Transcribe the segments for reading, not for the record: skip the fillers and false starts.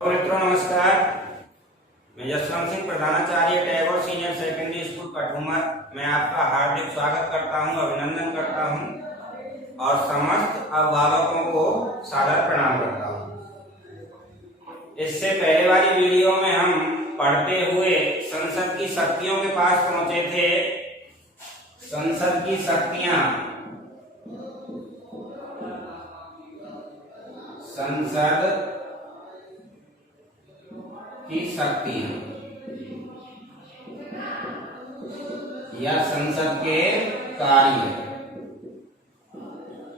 मित्रों नमस्कार। मैं यशवंत सिंह प्रधानाचार्य Tagore senior secondary school Kathumar मैं आपका हार्दिक स्वागत करता हूं, अभिनंदन करता हूं और समस्त अभिभावकों को सादर प्रणाम करता हूं। इससे पहले वाली वीडियो में हम पढ़ते हुए संसद की शक्तियों के पास पहुंचे थे। संसद की शक्तियां, संसद की शक्तियां या संसद के कार्य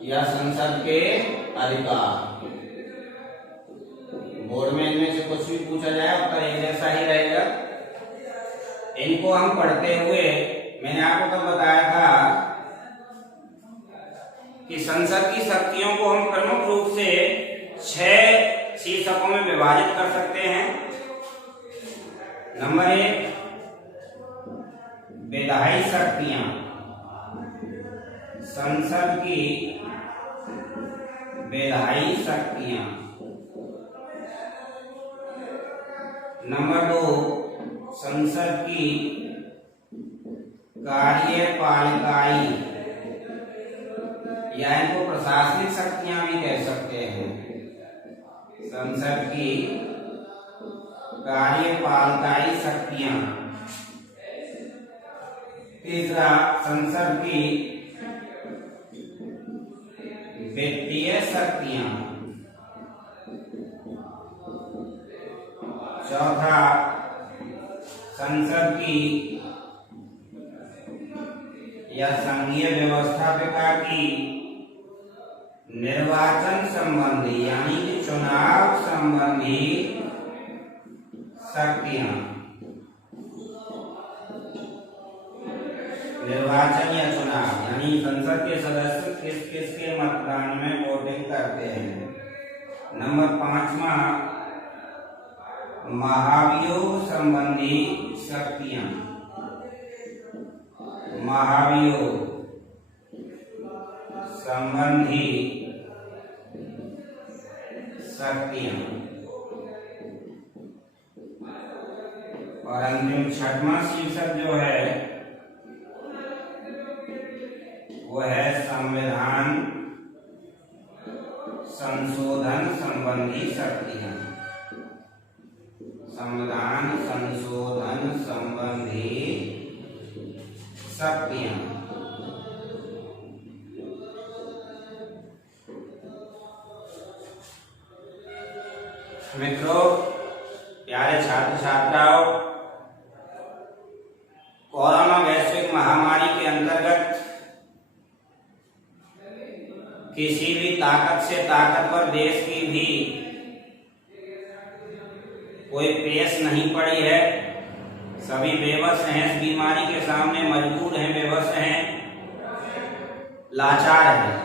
या संसद के अधिकार। बोर्ड में इनमें से कुछ भी पूछा जाए उत्तर एक जैसा ही रहेगा। इनको हम पढ़ते हुए मैंने आपको तब बताया था कि संसद की शक्तियों को हम प्रमुख रूप से 6 शीर्षकों में विभाजित कर सकते हैं। नंबर 1, विधायी शक्तियां, संसद की विधायी शक्तियां। नंबर 2, संसद की कार्यपालिकाई या इनको प्रशासनिक शक्तियां भी कह सकते हैं। संसद की कार्यपालिकाई शक्तियां। तीसरा, संसद की वित्तीय शक्तियां। चौथा, संसद की या संघीय व्यवस्थापिका की निर्वाचन संबंधी यानी कि चुनाव संबंधी शक्तियां। निर्वाचन या चुनाव यानी संसद के सदस्य किस किस के मतदान में वोटिंग करते हैं। नंबर 5वां, महाभियोग संबंधी शक्तियां। महाभियोग संबंधी शक्तियां। और अंतिम 6वां शीर्षक जो है वो है संविधान संशोधन संबंधी शक्तियां। संविधान संशोधन संबंधी शक्तियां। मित्रों, प्यारे छात्र छात्राओं, कोरोना वैश्विक महामारी के अंतर्गत किसी भी ताकत से ताकतवर देश की भी कोई पेश नहीं पड़ी है। सभी बेबस हैं, इस बीमारी के सामने मजबूर हैं, बेबस हैं, लाचार हैं।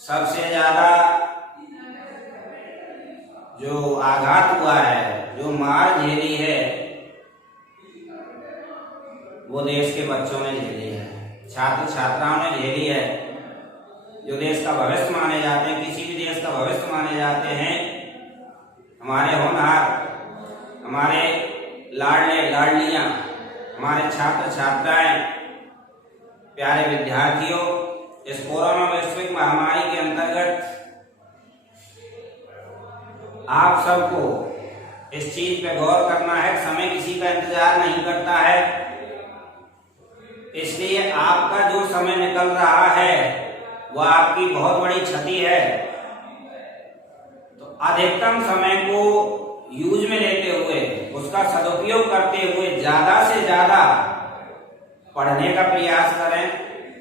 सबसे ज्यादा जो आघात हुआ है, जो मार झेली है, वो देश के बच्चों ने झेली है, छात्र छात्राओं ने झेली है। जो देश का भविष्य माने जाते हैं, किसी भी देश का भविष्य माने जाते हैं, हमारे होनहार, हमारे लाडले लाडलियां, हमारे छात्र छात्राएं, प्यारे विद्यार्थियों, इस कोरोना वैश्विक महामारी के अंतर्गत आप सबको इस चीज पे गौर करना है। समय किसी का इंतजार नहीं करता है, इसलिए आपका जो समय निकल रहा है वह आपकी बहुत बड़ी क्षति है। तो अधिकतम समय को यूज में लेते हुए, उसका सदुपयोग करते हुए ज्यादा से ज्यादा पढ़ने का प्रयास करें,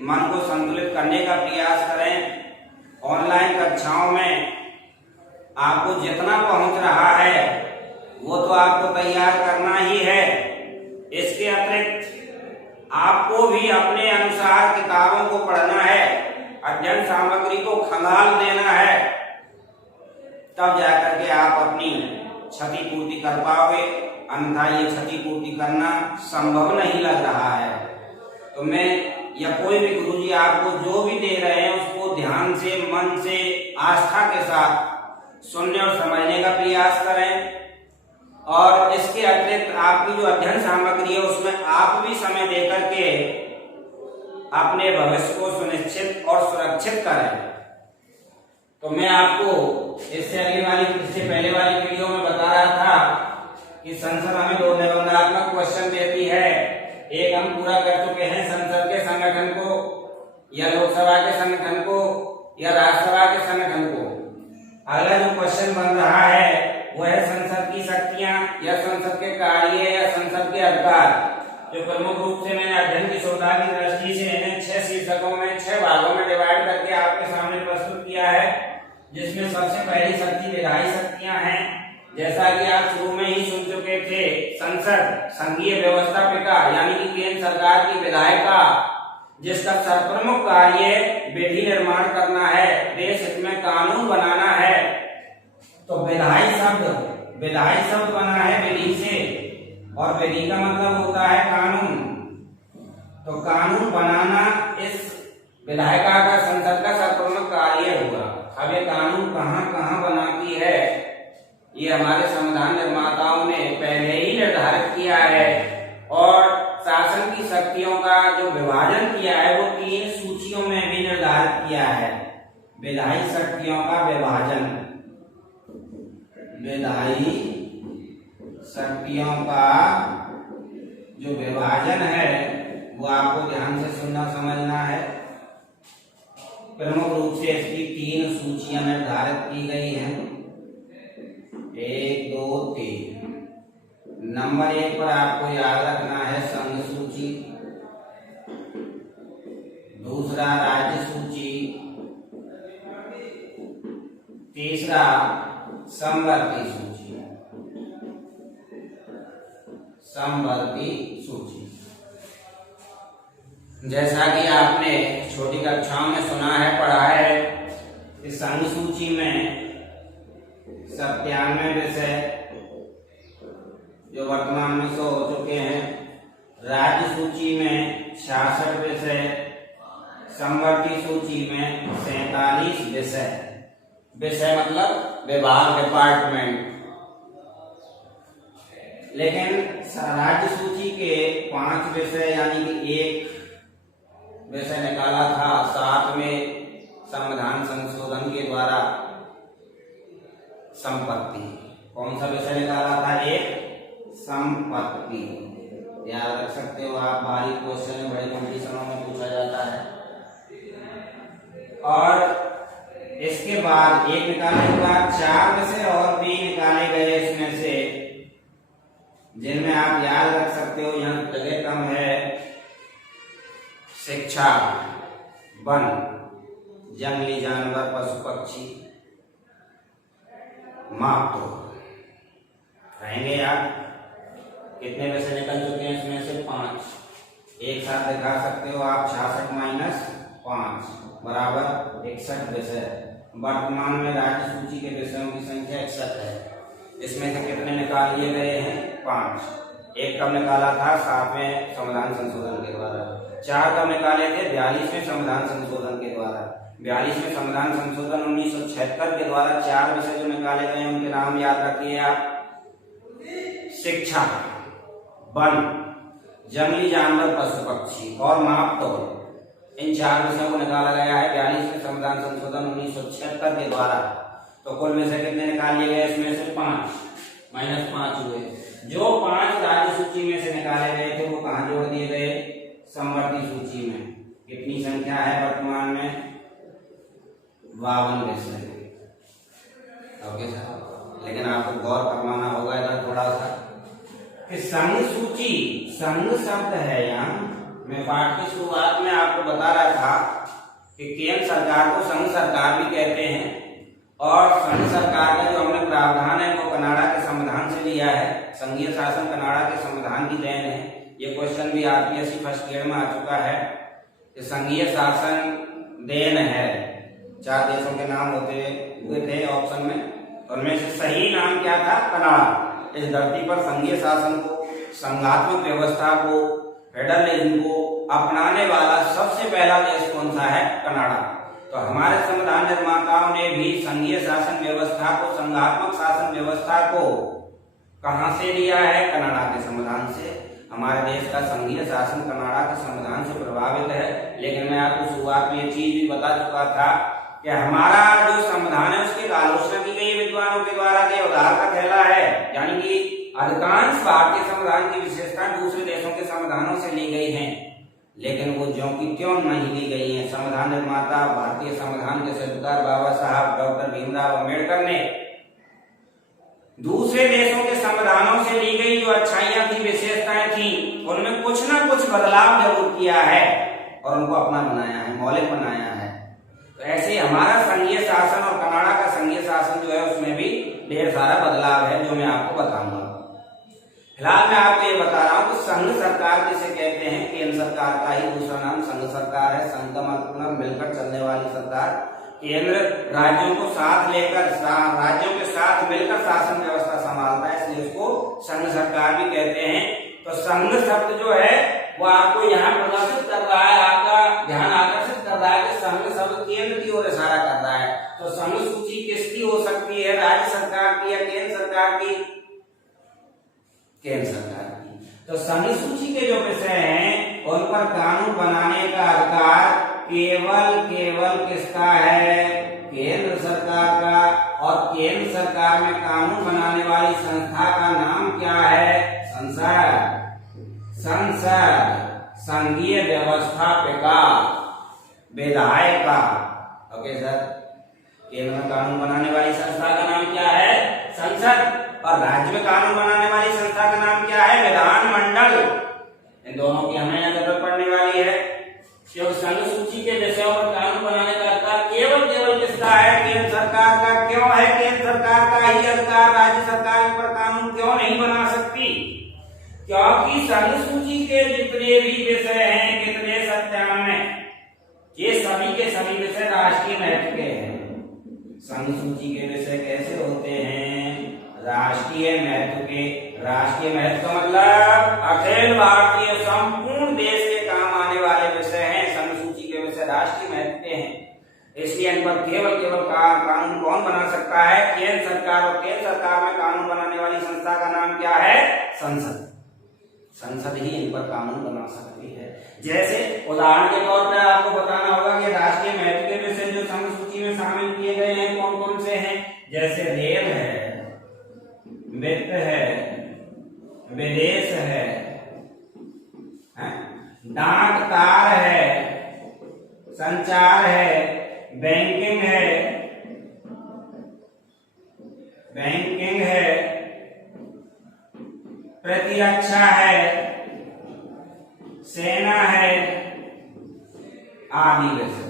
मन को संतुलित करने का प्रयास करें। ऑनलाइन कक्षाओं में आपको जितना पहुंच रहा है वो तो आपको तैयार करना ही है। इसके अतिरिक्त आपको भी अपने अनुसार किताबों को पढ़ना है, अध्ययन सामग्री को खंगाल देना है, तब जाकर के आप अपनी क्षतिपूर्ति कर पाओगे। अन्यथा ये क्षतिपूर्ति करना संभव नहीं लग रहा है। तो मैं या कोई भी गुरुजी आपको जो भी दे रहे हैं उसको ध्यान से, मन से, आस्था के साथ सुनने और समझने का प्रयास करें। और इसके अतिरिक्त आपकी जो अध्ययन सामग्री है उसमें आप भी समय देकर के अपने भविष्य को सुनिश्चित और सुरक्षित करें। तो मैं आपको इससे पहले वाली वीडियो में बता रहा था कि संसद हमें 2 निबंधात्मक क्वेश्चन देती है। एक हम पूरा कर चुके हैं, संसद के संगठन को या लोकसभा के संगठन को या राज्यसभा के संगठन को। अगला जो क्वेश्चन बन रहा है वो है संसद की शक्तियां या संसद के कार्य या संसद के अधिकार, जो प्रमुख रूप से मैंने अध्ययन की सुविधा की दृष्टि से इन्हें 6 शीर्षकों में 6 भागों में डिवाइड करके आपके सामने प्रस्तुत किया है। जिसमें सबसे पहली शक्ति विधायी शक्तियां हैं। जैसा कि आप शुरू में ही सुन चुके थे, संसद संघीय व्यवस्थापिका यानी कि केंद्र सरकार की विधायिका, जिसका सर्वप्रमुख कार्य विधि निर्माण करना है, देश हित में कानून बनाना है। तो विधायी शब्द बना है विधि से, और विधि का मतलब होता है कानून। तो कानून बनाना इस विधायिका का, संसद का सर्वप्रमुख कार्य होगा। अब ये कानून कहाँ कहाँ बनाती है, ये हमारे संविधान निर्माताओं ने पहले ही निर्धारित किया है। और शासन की शक्तियों का जो विभाजन किया है वो 3 सूचियों में भी निर्धारित किया है। विधायी शक्तियों का विभाजन, विधायी शक्तियों का जो विभाजन है वो आपको ध्यान से सुनना समझना है। प्रमुख रूप से इसकी 3 सूचियां निर्धारित की गई हैं, 1, 2, 3। नंबर 1 पर आपको याद रखना है संघ सूची, दूसरा राज्य सूची, तीसरा समवर्ती सूची। जैसा कि आपने छोटी कक्षाओं में सुना है, पढ़ा है कि संघ सूची में 97 विषय जो वर्तमान में 100 हो चुके हैं, राज्य सूची में 66 विषय, समवर्ती सूची में 47 विषय मतलब विभाग, डिपार्टमेंट। लेकिन राज्य सूची के 5 विषय यानी कि 1 विषय निकाला था 7 में संविधान संशोधन के द्वारा, संपत्ति। कौन सा विषय निकाला था? 1 संपत्ति। याद रख सकते हो आप, बारीक क्वेश्चन में बड़े कंपटीशनों में पूछा जाता है। और इसके बाद 1 निकालने के बाद 4 विषय और भी निकाले गए इसमें से, जिनमें आप याद रख सकते हो, यहाँ जगह कम है। शिक्षा, वन, जंगली जानवर, पशु पक्षी, माप तो रहेंगे आप। कितने विषय निकल चुके हैं इसमें से? 5। एक साथ दिखा सकते हो आप, 66 - 5 बराबर 61 विषय। वर्तमान में राज्य सूची के विषयों की संख्या 61 है। इसमें से कितने निकाल लिए गए हैं? 5। एक कब निकाला था? 7वें संविधान संशोधन के द्वारा। 4 कब निकाले थे? 42वें संविधान संशोधन के द्वारा। 42वें संविधान संशोधन 1976 के द्वारा 4 विषय जो निकाले गए हैं उनके नाम याद रखिए आप। शिक्षा, वन, जंगली जानवर, पशु पक्षी और माप तोड़, इन 4 विषयों को निकाला गया है 42वें संविधान संशोधन 1976 के द्वारा। तो कुल विषय कितने निकाल लिए गए? इसमें से 5 - 5 हुए। जो 5 राज्य सूची में से निकाले गए थे वो कहाँ जोड़ दिए गए? समवर्ती सूची में। कितनी संख्या है वर्तमान में? 52 विषय। ओके सर, लेकिन आपको गौर फरमाना होगा इधर थोड़ा सा कि संघ सूची, संघ शब्द है यहाँ। मैं पाठ की शुरुआत में आपको बता रहा था कि केंद्र सरकार को संघ सरकार भी कहते हैं, और संघ सरकार का जो हमने प्रावधान है वो कनाडा के संविधान से लिया है। संघीय शासन कनाडा के संविधान की देन है। ये क्वेश्चन भी आरपीएससी फर्स्ट ईयर में आ चुका है कि संघीय शासन देन है। 4 देशों के नाम होते हुए थे ऑप्शन में, उनमें से सही नाम क्या था? कनाडा। इस धरती पर संघीय शासन को, संघात्मक व्यवस्था को, फेडरलिज्म को अपनाने वाला सबसे पहला देश कौन सा है? कनाडा। तो हमारे संविधान निर्माताओं ने भी संघीय शासन व्यवस्था को, संघात्मक शासन व्यवस्था को कहां से लिया है? कनाडा के संविधान से। हमारे देश का संघीय शासन कनाडा के संविधान से प्रभावित है। लेकिन मैं आपको शुरुआत में ये चीज भी बता चुका था कि हमारा जो संविधान है उसकी आलोचना की गई विद्वानों के द्वारा कि उधार का थैला है, यानी कि अधिकांश भारतीय संविधान की विशेषताएं दूसरे देशों के संविधानों से ली गई हैं, लेकिन वो ज्यों की त्यों नहीं ली गई हैं। संविधान निर्माता, भारतीय संविधान के शिल्पकार बाबा साहब डॉक्टर भीमराव अम्बेडकर ने दूसरे देशों के संविधानों से ली गई जो अच्छाइयां थी, विशेषताएं थी, उनमें कुछ ना कुछ बदलाव जरूर किया है और उनको अपना बनाया है, मौलिक बनाया है। तो ऐसे हमारा संघीय शासन और कनाडा का संघीय शासन जो है उसमें भी ढेर सारा बदलाव है, जो मैं आपको बताऊंगा। फिलहाल मैं आपको ये बता रहा हूँ कि संघ सरकार जिसे कहते हैं, केंद्र सरकार का ही दूसरा नाम संघ सरकार है। संघ का मतलब मिलकर चलने वाली सरकार। केंद्र राज्यों को साथ लेकर, राज्यों के साथ मिलकर शासन व्यवस्था संभालता है, इसलिए उसको संघ सरकार भी कहते हैं। तो संघ शब्द जो है वो आपको यहाँ प्रदर्शित कर रहा है, आपका ध्यान आकर्षित कर रहा है कि संघ शब्द केंद्र की ओर इशारा कर रहा है। तो संघ सूची किसकी हो सकती है? राज्य सरकार की या केंद्र सरकार की? केंद्र सरकार की। तो संघ सूची के जो विषय हैं उन पर कानून बनाने का अधिकार केवल किसका है? केंद्र सरकार का। और केंद्र सरकार में कानून बनाने वाली संस्था का नाम क्या है? संसद। संसद संघीय व्यवस्थापिका, विधायिका। ओके सर, केंद्र में कानून बनाने वाली संस्था का नाम क्या है? संसद। और राज्य में कानून बनाने वाली संस्था का नाम क्या है? विधानमंडल। इन दोनों की हमें यहाँ जरूरत पड़ने वाली है, क्योंकि संघ सूची के विषयों पर कानून बनाने का अधिकार केवल किसका है? केंद्र सरकार का। क्यों है केंद्र सरकार का ही अधिकार? राज्य सरकार पर कानून क्यों नहीं बना सकती? क्योंकि संघ सूची के जितने भी विषय हैं, कितने 97, ये सभी के सभी विषय राष्ट्रीय महत्व के हैं। संघ सूची के विषय कैसे होते हैं? राष्ट्रीय महत्व के। राष्ट्रीय महत्व का मतलब अखिल भारतीय संपूर्ण देश के काम आने वाले विषय हैं। संघ सूची के विषय राष्ट्रीय महत्व के हैं, इसलिए इन पर केवल कानून कौन बना सकता है? केंद्र सरकार। और केंद्र सरकार में कानून बनाने वाली संस्था का नाम क्या है? संसद। संसद ही इन पर कानून बना सकती है। जैसे उदाहरण के तौर पर आपको बताना होगा कि राष्ट्रीय महत्व के विषय जो संघ सूची में शामिल किए गए हैं कौन कौन से हैं? जैसे रेल है, वित्त है, विदेश है, डाक तार है, संचार है, बैंकिंग है, प्रतिरक्षा है, सेना है, आदि विषय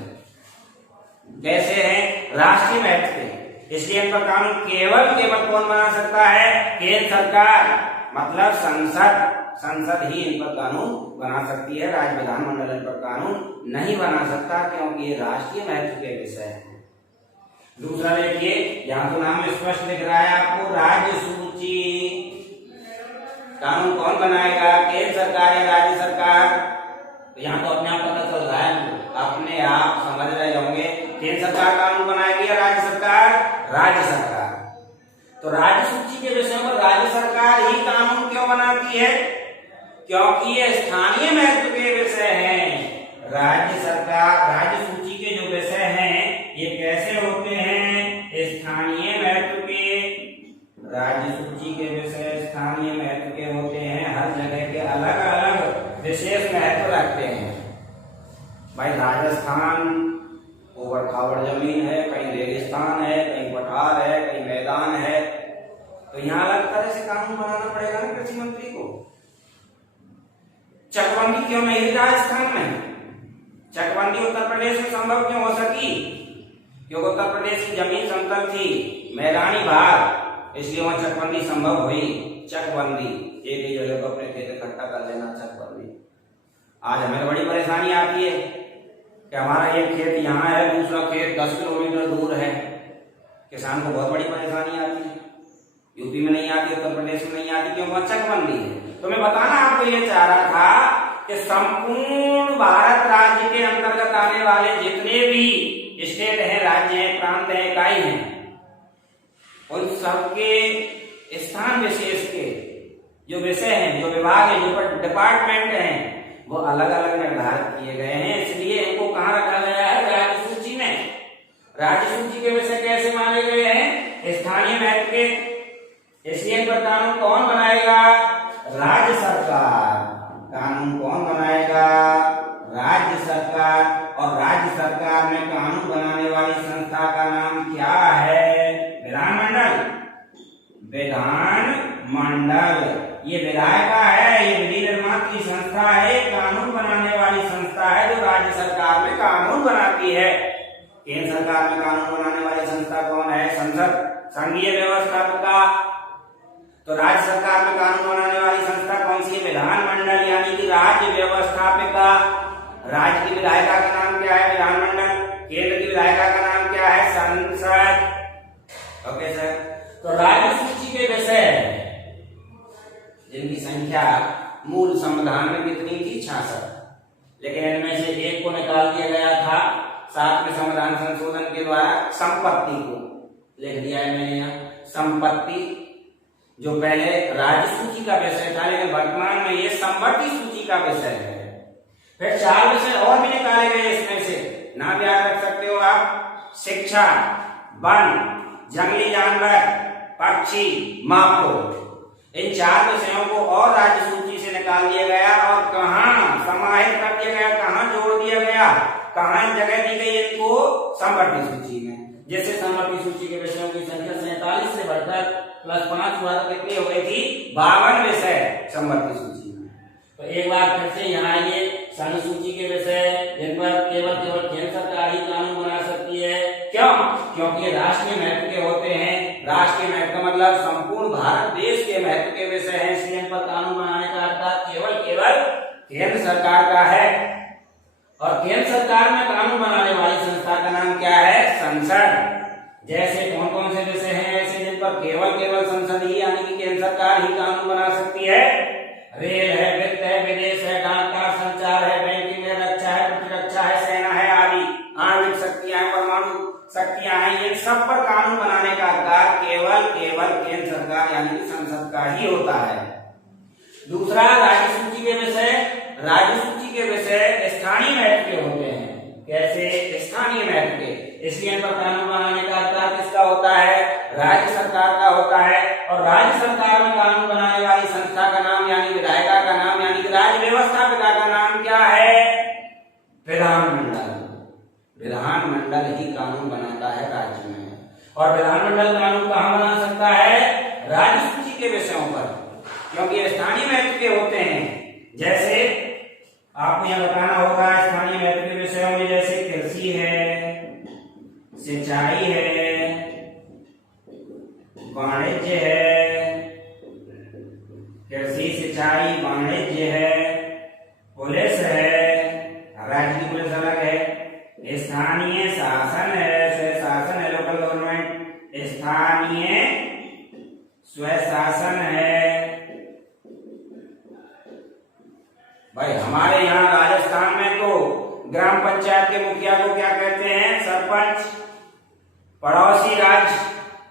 कैसे हैं? राष्ट्रीय महत्व के, इसलिए इन पर कानून केवल कौन बना सकता है? केंद्र सरकार, मतलब संसद। संसद ही इन पर कानून बना सकती है। राज्य विधानमंडल इन पर कानून नहीं बना सकता, क्योंकि ये राष्ट्रीय महत्व के विषय हैं। दूसरा देखिए, यहाँ तो नाम स्पष्ट दिख रहा है आपको, राज्य सूची। कानून कौन बनाएगा? केंद्र सरकार या राज्य सरकार? तो यहाँ तो अपने आप पता चल रहा है, अपने आप समझ रहे होंगे। केंद्र सरकार कानून बनाएगी या राज्य सरकार? राज्य सरकार। तो राज्य सूची के विषय पर राज्य सरकार ही कानून क्यों बनाती है? क्योंकि ये स्थानीय महत्व के विषय हैं। राज्य सरकार, राज्य सूची के जो विषय हैं ये कैसे होते हैं? स्थानीय महत्व के। राज्य सूची के विषय स्थानीय महत्व के होते हैं, हर जगह के अलग अलग विशेष महत्व रखते हैं। भाई राजस्थान ऊबड़ खाबड़ जमीन है, कहीं रेगिस्तान है, कहीं पठार है, कहीं मैदान है, तो यहाँ अलग तरह से कानून बनाना पड़ेगा ना कृषि मंत्री को। चकबंदी क्यों नहीं हुई राजस्थान में? चकबंदी उत्तर प्रदेश में संभव क्यों हो सकी? क्योंकि उत्तर प्रदेश की जमीन समतल थी, मैदानी भाग, इसलिए वहां चकबंदी संभव हुई। चकबंदी, एक ही जगह पर अपने खेत इकट्ठा कर लेना, चकबंदी। आज हमें बड़ी परेशानी आती है कि हमारा एक खेत यहाँ है, दूसरा खेत 10 किलोमीटर दूर है। किसान को बहुत बड़ी परेशानी आती है। यूपी में नहीं आती, उत्तर प्रदेश में नहीं आती, क्यों? वहां चकबंदी है। तो मैं बताना आपको ये चाह रहा था कि संपूर्ण भारत राज्य के अंतर्गत आने वाले जितने भी स्टेट हैं, राज्य हैं, प्रांत हैं, इकाई हैं, उन सबके स्थान विशेष के जो विषय हैं, जो विभाग हैं, जो डिपार्टमेंट हैं, वो अलग अलग निर्धारित किए गए हैं। इसलिए इनको कहाँ रखा गया है? राज्य सूची में। राज्य सूची के विषय कैसे माने गए हैं? स्थानीय महत्व के। इसलिए इन पर कानून कौन बनाएगा? राज्य सरकार। कानून कौन बनाएगा? राज्य सरकार। और राज्य सरकार में कानून बनाने वाली संस्था का नाम क्या है? विधानमंडल। विधानमंडल ये विधायिका है, ये विधि निर्माण की संस्था है, कानून बनाने वाली संस्था है जो राज्य सरकार में कानून बनाती है। केंद्र सरकार में कानून बनाने वाली संस्था कौन है? संसद, संघीय व्यवस्थापिका। तो राज्य सरकार में कानून बनाने वाली संस्था कौन सी है? विधानमंडल, यानी कि राज्य व्यवस्थापिका। राज्य की विधायिका का नाम क्या है? विधानमंडल। केंद्र की विधायिका का नाम क्या है? संसद। Okay sir. तो राज्य सूची के विषय जिनकी संख्या मूल संविधान में कितनी थी? 66, लेकिन इनमें से एक को निकाल दिया गया था 7वें संविधान संशोधन के द्वारा। संपत्ति को लिख दिया है मैंने यहाँ, संपत्ति, जो पहले राज्य सूची का विषय था लेकिन वर्तमान में ये संपत्ति सूची का विषय है। फिर 4 विषय और भी निकाले गए इसमें से, नाम याद रख सकते हो आप। शिक्षा, वन, जंगली जानवर, पक्षी, मापो। इन 4 विषयों को और राज्य सूची से निकाल दिया गया और कहाँ समाहित कर दिया गया, कहाँ जोड़ दिया गया, कहाँ जगह दी गई इनको? संपत्ति सूची में। जैसे संपत्ति सूची के विषयों की संख्या 47 से बढ़कर +5 हुआ तो कितनी हो गई थी? 52 विषय संपत्ति सूची में। तो एक बार फिर से यहाँ आइए, संघ सूची के विषय जिन पर केवल केंद्र सरकार ही कानून बना सकती है। क्यों? क्योंकि राष्ट्रीय महत्व के होते हैं। राष्ट्रीय महत्व का मतलब संपूर्ण भारत देश के महत्व के विषय हैं, इसलिए इन पर कानून बनाने का अधिकार केवल केंद्र सरकार का है। और केंद्र सरकार में कानून बनाने वाली संस्था का नाम क्या है? संसद। जैसे कौन कौन से विषय हैं ऐसे जिन पर केवल संसद ही यानी कि केंद्र सरकार ही कानून बना सकती है? रेल है, वित्त है, विदेश है, डाकघर, संचार है, बैंकिंग है, रक्षा है, प्रतिरक्षा है, सेना है आदि, आणविक शक्तियां हैं, परमाणु शक्तियां हैं, ये सब पर कानून बनाने का अधिकार केवल केंद्र सरकार यानी कि संसद का ही होता है। दूसरा, राज्य सूची के विषय। राज्य सूची के विषय स्थानीय महत्व के होते हैं। कैसे? स्थानीय महत्व के। इसलिए इन पर कानून बनाने का अधिकार किसका होता है? राज्य सरकार का होता है। और राज्य सरकार में कानून बनाने वाली संस्था का नाम यानी विधायिका का नाम यानी कि राज्य व्यवस्थापिका का नाम क्या है? विधानमंडल। विधानमंडल ही कानून बनाता है राज्य में। और विधानमंडल कानून कहाँ बना सकता है? राज्य सूची के विषयों पर, क्योंकि स्थानीय महत्व के होते हैं। जैसे आपको यह बताना होगा स्थानीय महत्व के विषयों में, जैसे कृषि है, सिंचाई है, वाणिज्य है, कृषि, सिंचाई, वाणिज्य है, पुलिस है, राज्य की पुलिस अलग है, स्थानीय शासन है, स्वशासन है, लोकल गवर्नमेंट, स्थानीय स्वशासन है। भाई हमारे यहाँ राजस्थान में तो ग्राम पंचायत के मुखिया को क्या कहते हैं? सरपंच। पड़ोसी राज्य,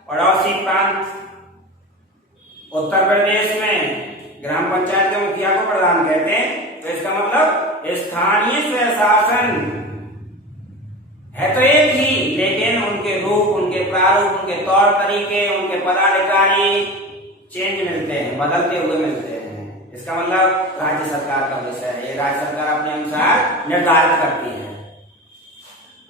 पड़ोसी प्रांत, उत्तर प्रदेश में ग्राम पंचायत के मुखिया को प्रधान कहते हैं। तो इसका मतलब स्थानीय स्वशासन है तो एक ही, लेकिन उनके रूप, उनके प्रारूप, उनके तौर तरीके, उनके पदाधिकारी चेंज मिलते हैं, बदलते हुए मिलते हैं। इसका मतलब राज्य सरकार का विषय है, ये राज्य सरकार अपने अनुसार निर्धारित करती है।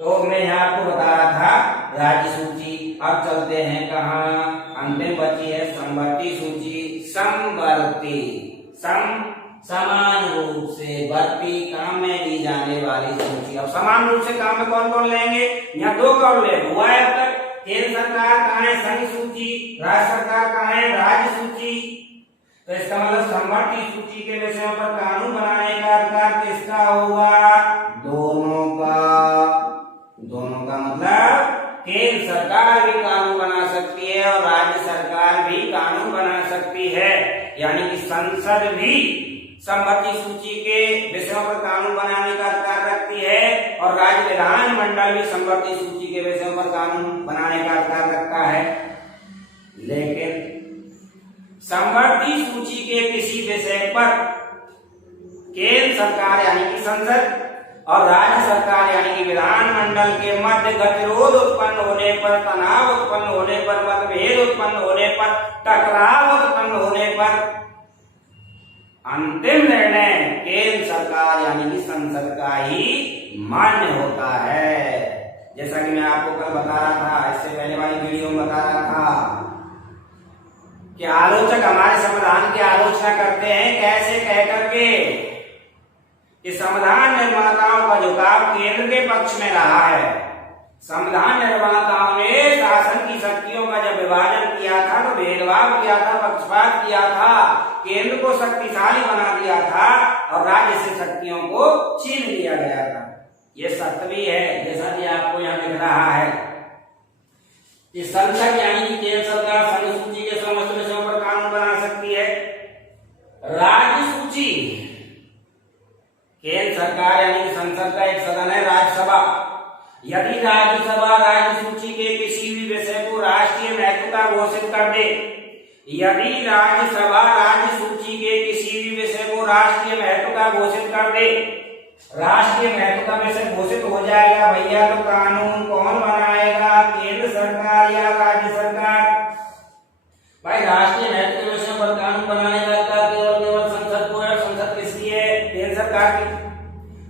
तो मैं यहाँ आपको बता रहा था राज्य सूची। अब चलते हैं कहाँ? अंतिम बची है संपत्ति सूची। समवर्ती, समान रूप से वर्ती काम में ली जाने वाली सूची। अब समान रूप से काम में कौन कौन लेंगे? यहाँ 2 कौन ले हुआ है अब तक? केंद्र सरकार कहाँ है? संघ सूची। राज्य सरकार कहाँ है? राज्य सूची। तो इसका मतलब संपत्ति सूची के विषयों पर कानून बनाने का अधिकार किसका होगा? दोनों का मतलब केंद्र सरकार भी कानून बना सकती है और राज्य सरकार भी कानून बना सकती है, यानी कि संसद भी संबंधी सूची के विषयों पर कानून बनाने का अधिकार रखती है और राज्य विधानमंडल भी संबंधी सूची के विषयों पर कानून बनाने का अधिकार रखता है। लेकिन संबंधी सूची के किसी विषय पर केंद्र सरकार यानी कि संसद और राज्य सरकार यानी कि विधानमंडल के मध्य गतिरोध उत्पन्न होने पर, तनाव उत्पन्न होने पर, मतभेद उत्पन्न होने पर, टकराव उत्पन्न होने पर अंतिम निर्णय केंद्र सरकार यानी कि संसद का ही मान्य होता है। जैसा कि मैं आपको कल बता रहा था, इससे पहले वाली वीडियो में बता रहा था कि आलोचक हमारे संविधान की आलोचना करते हैं कैसे कह करके कि संविधान निर्माताओं का झुकाव केंद्र के पक्ष में रहा है। संविधान निर्माताओं ने शासन की शक्तियों का जब विभाजन किया था तो भेदभाव किया था, पक्षपात किया था, केंद्र को शक्तिशाली बना दिया था और राज्य से शक्तियों को छीन लिया गया था। ये सत्य भी है, जैसा कि आपको यहाँ दिख रहा है कि संसद यानी कि केंद्र सरकार संघ सूची के समस्त विषयों पर कानून बना सकती है। राज्य सूची केंद्र सरकार यानी कि संसद का एक सदन है राज्यसभा। यदि राज्यसभा राज्य सूची के किसी भी विषय को राष्ट्रीय महत्व का घोषित कर दे, यदि राज्यसभा राज्य सूची के किसी भी विषय को राष्ट्रीय महत्व का घोषित कर दे, राष्ट्रीय महत्व का विषय घोषित हो जाएगा भैया, तो कानून कौन बनाएगा, केंद्र सरकार या राज्य सरकार? भाई राष्ट्रीय महत्व के विषयों पर कानून बनाने का अधिकार केवल संसद को है। संसद किसकी है? केंद्र सरकार की।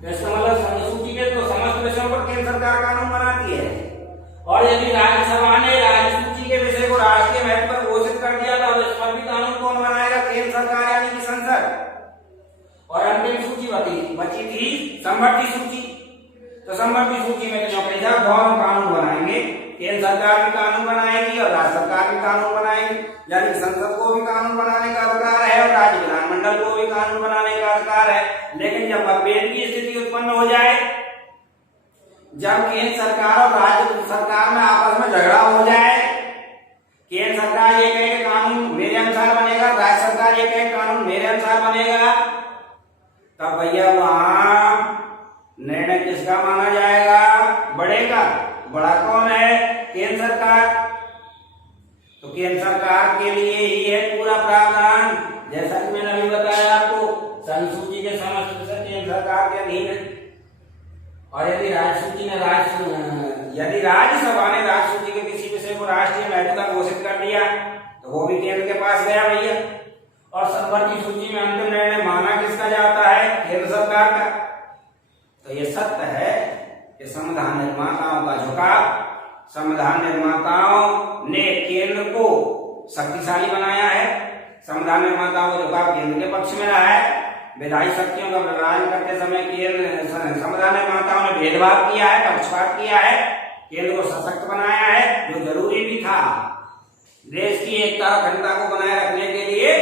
इसका मतलब संघ सूची के तो समस्त विषयों पर केंद्र सरकार कानून बनाती है। और यदि राज्यसभा ने राज्य सूची के विषय को राष्ट्रीय महत्व पर घोषित कर दिया तो इस पर भी कानून कौन बनाएगा? केंद्र सरकार यानी कि संसद। और अंतिम सूची बची थी संबंधी सूची। तो संबंधी सूची में तो दोनों कानून बनाएंगे, केंद्र सरकार भी कानून बनाएगी और राज्य सरकार भी कानून बनाएगी। यानी संसद को भी कानून बनाने का अधिकार है और राज्य विधानमंडल को भी कानून बनाने का अधिकार है। लेकिन जब मतभेद की स्थिति उत्पन्न हो जाए, जब केंद्र सरकार और राज्य सरकार में आपस में झगड़ा हो जाए, केंद्र सरकार ये कहे कानून मेरे अनुसार बनेगा, राज्य सरकार ये कहे कानून मेरे अनुसार बनेगा, तब भैया वहां निर्णय किसका माना जाएगा? बड़े का। बड़ा कौन है? केंद्र सरकार। तो केंद्र सरकार के लिए ही है पूरा प्रावधान। जैसा कि मैंने अभी बताया आपको, संघ सूची के समस्त विषय केंद्र सरकार के अधीन है। और यदि राज्यसभा ने राज्य सूची के किसी विषय को राष्ट्रीय महत्व का घोषित कर दिया तो वो भी केंद्र के पास गया भैया। और संबंधी सूची में अंतिम निर्णय माना किसका जाता है? केंद्र सरकार का। तो ये सत्य है कि संविधान निर्माताओं का झुकाव, संविधान निर्माताओं ने केंद्र को शक्तिशाली बनाया है। संविधान निर्माताओं का झुकाव केंद्र के पक्ष में रहा है। विधायी शक्तियों का विभाजन करते समय संविधान निर्माताओं ने भेदभाव किया है, पक्षपात किया है, केंद्र को सशक्त बनाया है, जो जरूरी भी था। देश की एकता और अखंडता को बनाए रखने के लिए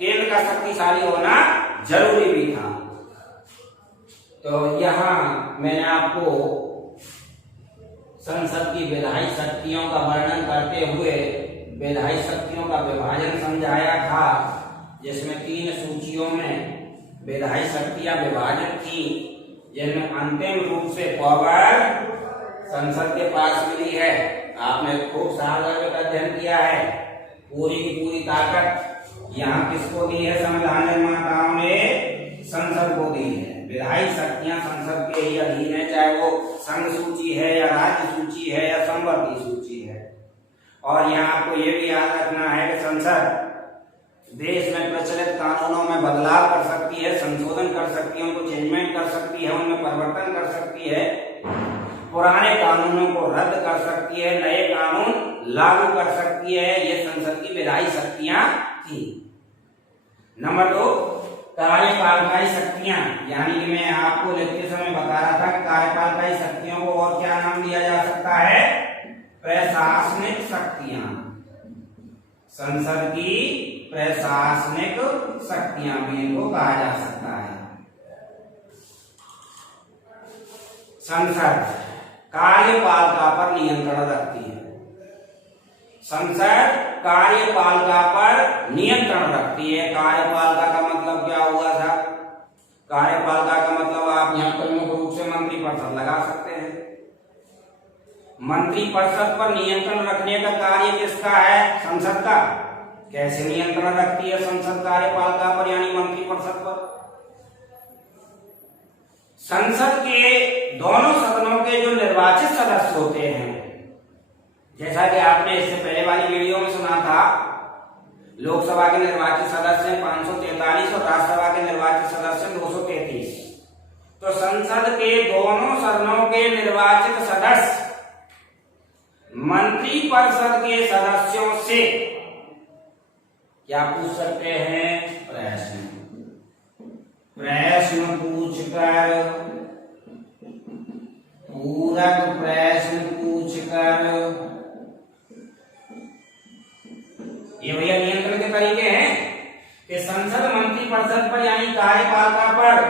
केंद्र का शक्तिशाली होना जरूरी भी था। तो यहाँ मैंने आपको संसद की विधायी शक्तियों का वर्णन करते हुए विधायी शक्तियों का विभाजन समझाया था, जिसमें 3 सूचियों में विधायी शक्तियां विभाजित थी, जिनमें अंतिम रूप से पावर संसद के पास मिली है। आपने खूब सार्वजनिक अध्ययन किया है। पूरी की पूरी ताकत यहाँ किसको दी है? संविधान निर्माताओं ने संसद को दी है। विधायी शक्तियां संसद के ही अधीन है, चाहे वो संघ सूची है या राज्य सूची है या संबंधी सूची है। और यहाँ आपको ये भी याद रखना है कि संसद देश में प्रचलित कानूनों में बदलाव कर सकती है, संशोधन कर सकती है, उनको चेंजमेंट कर सकती है, उनमें परिवर्तन कर सकती है, पुराने कानूनों को रद्द कर सकती है, नए कानून लागू कर सकती है। ये संसद की विधायी शक्तियां थी। नंबर 2, कार्यपालकारी शक्तियां, यानी कि मैं आपको लिखते समय बता रहा था कि कार्यपालकारी शक्तियों को और क्या नाम दिया जा सकता है? प्रशासनिक शक्तियां। संसद की प्रशासनिक शक्तियां भी इनको कहा जा सकता है। संसद कार्यपालिका पर नियंत्रण रखती है। संसद कार्यपालिका पर नियंत्रण रखती है। कार्यपालिका का मतलब क्या हुआ था? कार्यपालिका का मतलब आप यहाँ प्रमुख रूप से मंत्रिपरिषद लगा सकते हैं। मंत्रिपरिषद पर नियंत्रण रखने का कार्य किसका है? संसद का। कैसे नियंत्रण रखती है संसद कार्यपालिका पर यानी मंत्रिपरिषद पर? संसद के दोनों सदनों के जो निर्वाचित सदस्य होते हैं, जैसा कि आपने इससे पहले वाली वीडियो में सुना था, लोकसभा के निर्वाचित सदस्य 543 और राज्यसभा के निर्वाचित सदस्य 233। तो संसद के दोनों सदनों के निर्वाचित सदस्य मंत्रिपरिषद के सदस्यों से क्या पूछ सकते हैं? प्रश्न पूछकर, पूरक प्रश्न पूछकर। ये भैया नियंत्रण के तरीके हैं कि संसद मंत्रिपरिषद पर यानी कार्यपालिका पर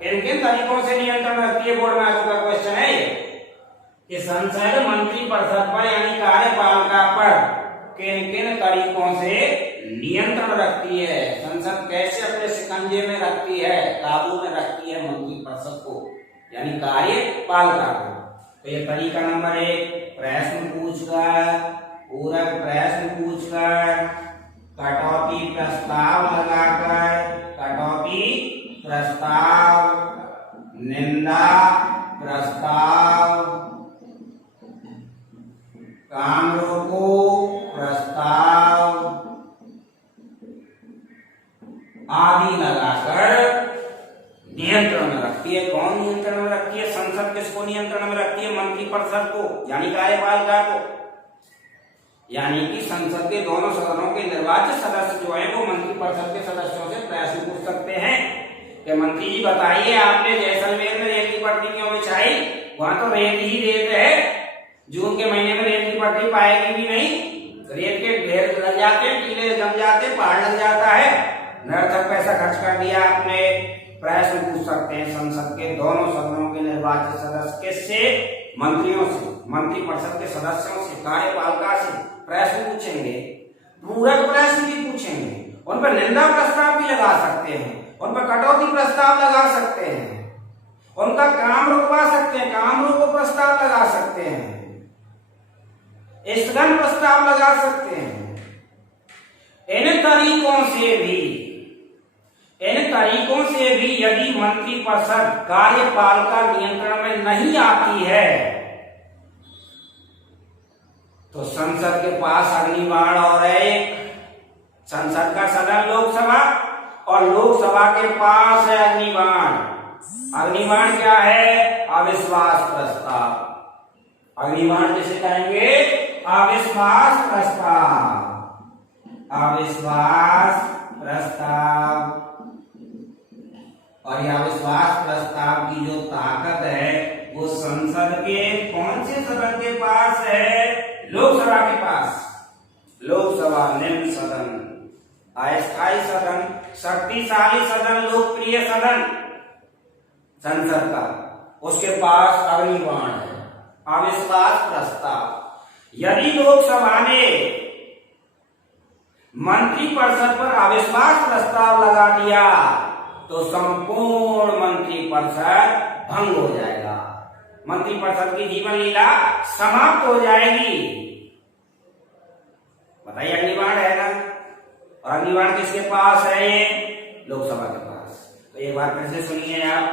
किन किन तरीकों से नियंत्रण रखती है। बोर्ड में आज का क्वेश्चन है कि संसद मंत्रिपरिषद पर यानी कार्यपालिका पर किन किन तरीकों से नियंत्रण रखती है। संसद कैसे अपने शिकंजे में रखती है, काबू में रखती है मंत्रिपरिषद को यानी कार्यपालिका को। तो ये तरीका नंबर 1, प्रश्न पूछकर, पूरक प्रश्न पूछकर, कटौती प्रस्ताव लगाकर, कटौती प्रस्ताव, निंदा प्रस्ताव, काम रोको प्रस्ताव आदि लगाकर नियंत्रण में रखती है। कौन नियंत्रण में रखती है? संसद किसको नियंत्रण में रखती है? मंत्रिपरिषद को यानी कार्यपालिका को। यानी कि संसद के दोनों सदनों के निर्वाचित सदस्य जो है वो मंत्रिपरिषद के सदस्यों से प्रश्न पूछ सकते हैं कि मंत्री जी बताइए, आपने जैसलमेर में रेत की पटरी क्यों बिछाई? वहां तो रेत ही रेत है, जून के महीने में रेत की पटरी पाएगी भी नहीं, रेत के ढेर लग जाते हैं, टीले जम जाते हैं, पहाड़ लग जाता है, निरर्थक पैसा खर्च कर दिया आपने। प्रश्न पूछ सकते हैं संसद के दोनों सदनों के निर्वाचित सदस्य किससे? मंत्रियों से, मंत्रिपरिषद के सदस्यों से, कार्यपालिका से प्रश्न पूछेंगे। पूरक प्रश्न भी पूछेंगे, उन पर निंदा प्रस्ताव भी लगा सकते हैं, उन पर कटौती प्रस्ताव लगा सकते हैं, उनका काम रुकवा सकते हैं, काम रोको प्रस्ताव लगा सकते हैं, स्थगन प्रस्ताव लगा सकते हैं। इन तरीकों से भी यदि मंत्रिपरिषद कार्यपालिका नियंत्रण में नहीं आती है तो संसद के पास अग्निबाण और एक, संसद का सदन लोकसभा और लोकसभा के पास है अग्निबाण। अग्निबाण क्या है? अविश्वास प्रस्ताव। अग्निबाण किसे कहेंगे? अविश्वास प्रस्ताव। अविश्वास प्रस्ताव। और यह अविश्वास प्रस्ताव की जो ताकत है वो संसद के कौन से सदन के पास है? लोकसभा के पास। लोकसभा निम्न सदन, अस्थायी सदन, शक्तिशाली सदन, लोकप्रिय सदन संसद का, उसके पास अग्निबाण है, अविश्वास प्रस्ताव। यदि लोकसभा ने मंत्रिपरिषद पर अविश्वास प्रस्ताव लगा दिया तो संपूर्ण मंत्रिपरिषद भंग हो जाएगा, मंत्रिपरिषद की जीवन लीला समाप्त हो जाएगी। बताइए, अग्निबाण है ना? और अग्निबाण किसके पास है? ये लोकसभा के पास। तो एक बार फिर से सुनिए आप,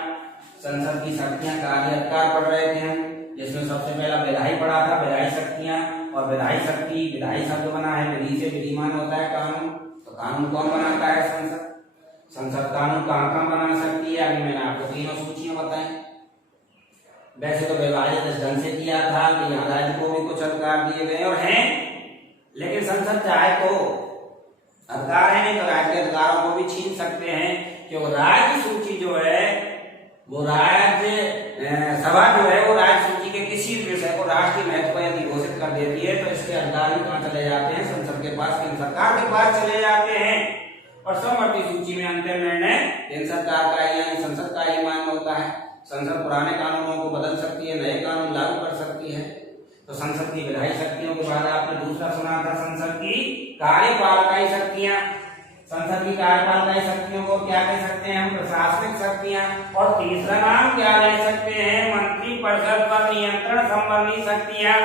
संसद की शक्तियां का आदि अधिकार पढ़ रहे थे हम, जिसमें सबसे पहला विधायी पढ़ा था, विधायी शक्तियां। और विधायी शक्ति, विधायी शब्द बना है विधि से, विधिमान होता है कानून। तो कानून कौन बनाता है? संसद। संसद कानून कहाँ बना सकती है? अभी मैंने आपको तीनों सूचियां बताई। वैसे तो विभाजन इस ढंग से किया था कि यहाँ राज्य को भी कुछ अधिकार दिए गए और हैं, लेकिन संसद चाहे तो अधिकार है नहीं तो राज्य के अधिकारों को भी छीन सकते हैं, क्योंकि राज्य सूची जो है वो राज्य सभा जो है वो राज्य सूची के किसी भी विषय को राष्ट्रीय महत्व यदि घोषित कर देती है तो इसके अधिकार भी कहाँ चले जाते हैं? संसद के पास, केंद्र सरकार के पास चले जाते हैं। और समवर्ती सूची में अंतिम निर्णय केंद्र सरकार का यानी संसद का ही मान्य होता है। संसद पुराने कानूनों को बदल सकती है, नए कानून लागू कर सकती है। तो तो संसद की विधायी शक्तियों के बाद आपने दूसरा सुना था संसद की कार्यपालकाई शक्तियां। संसद की कार्यपालकाई शक्तियों को क्या कह सकते हैं हम? प्रशासनिक शक्तियां। और तीसरा नाम क्या ले सकते हैं? मंत्रिपरिषद पर नियंत्रण संबंधी शक्तियां।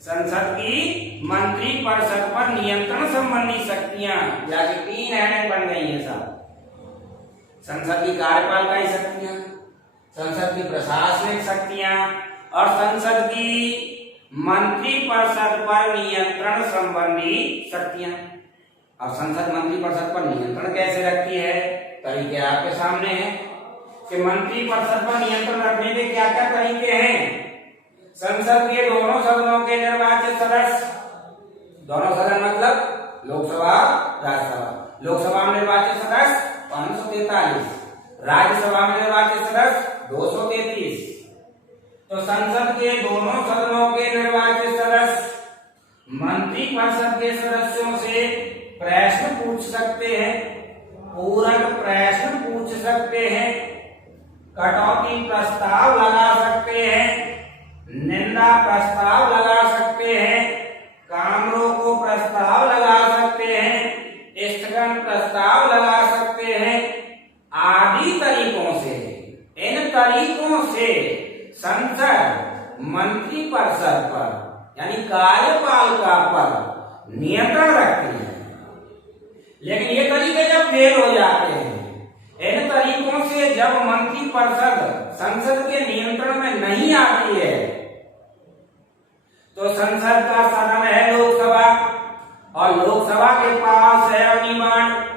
संसद की मंत्रिपरिषद पर नियंत्रण संबंधी शक्तियां, यानी 3 हेडिंग बन गई है साहब। संसद की कार्यपालकाई शक्तियां, संसद की प्रशासनिक शक्तियां और संसद की मंत्रिपरिषद पर नियंत्रण संबंधी शक्तियां। अब संसद मंत्रिपरिषद पर नियंत्रण कैसे रखती है? तरीके आपके सामने हैं कि मंत्रिपरिषद पर नियंत्रण रखने के क्या क्या तरीके हैं। संसद के दोनों सदनों के निर्वाचित सदस्य, दोनों सदन मतलब लोकसभा राज्यसभा, लोकसभा में निर्वाचित सदस्य 543, राज्यसभा में निर्वाचित सदस्य 233। तो संसद के दोनों सदनों के निर्वाचित सदस्य मंत्रिपरिषद के सदस्यों से प्रश्न पूछ सकते हैं, पूरक प्रश्न पूछ सकते हैं, कटौती प्रस्ताव लगा सकते हैं, निंदा प्रस्ताव लगा सकते हैं, काम रोको प्रस्ताव लगा सकते हैं, स्थगन प्रस्ताव लगा सकते हैं आदि तरीकों से। इन तरीकों से संसद मंत्रिपरिषद पर यानी कार्यपालिका पर नियंत्रण रखती है। लेकिन ये तरीके जब फेल हो जाते हैं, इन तरीकों से जब मंत्रिपरिषद संसद के नियंत्रण में नहीं आती है, तो संसद का सदन है लोकसभा और लोकसभा के पास है अनिवार्य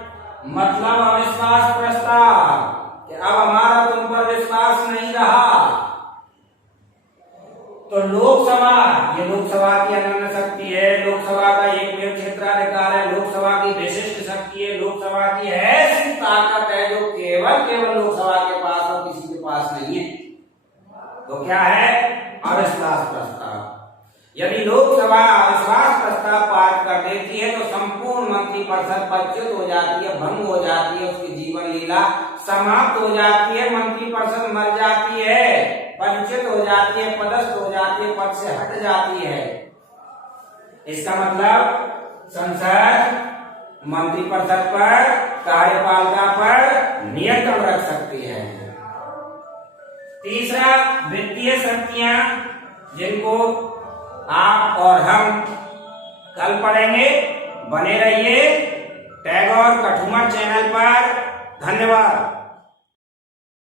मतलब अविश्वास प्रस्ताव कि अब हमारा तुम पर विश्वास नहीं रहा। तो लोकसभा, ये लोकसभा की अनन्य शक्ति है, लोकसभा का एक क्षेत्राधिकार है, लोकसभा की विशिष्ट शक्ति है, लोकसभा की ऐसी ताकत है जो केवल लोकसभा के पास और किसी के पास नहीं है। तो क्या है? अविश्वास प्रस्ताव। यदि लोकसभा अविश्वास प्रस्ताव पास कर देती है तो संपूर्ण मंत्रिपरिषद पदच्युत हो जाती है, भंग हो जाती है, उसकी जीवन लीला समाप्त हो जाती है, मंत्रिपरिषद मर जाती है, पदच्युत हो जाती है, पदस्थ हो जाती है, पद से हट जाती है। इसका मतलब संसद मंत्रिपरिषद पर, कार्यपालिका पर नियंत्रण रख सकती है। तीसरा, वित्तीय शक्तियां, जिनको आप और हम कल पढ़ेंगे। बने रहिए टैगोर कठुमर चैनल पर। धन्यवाद।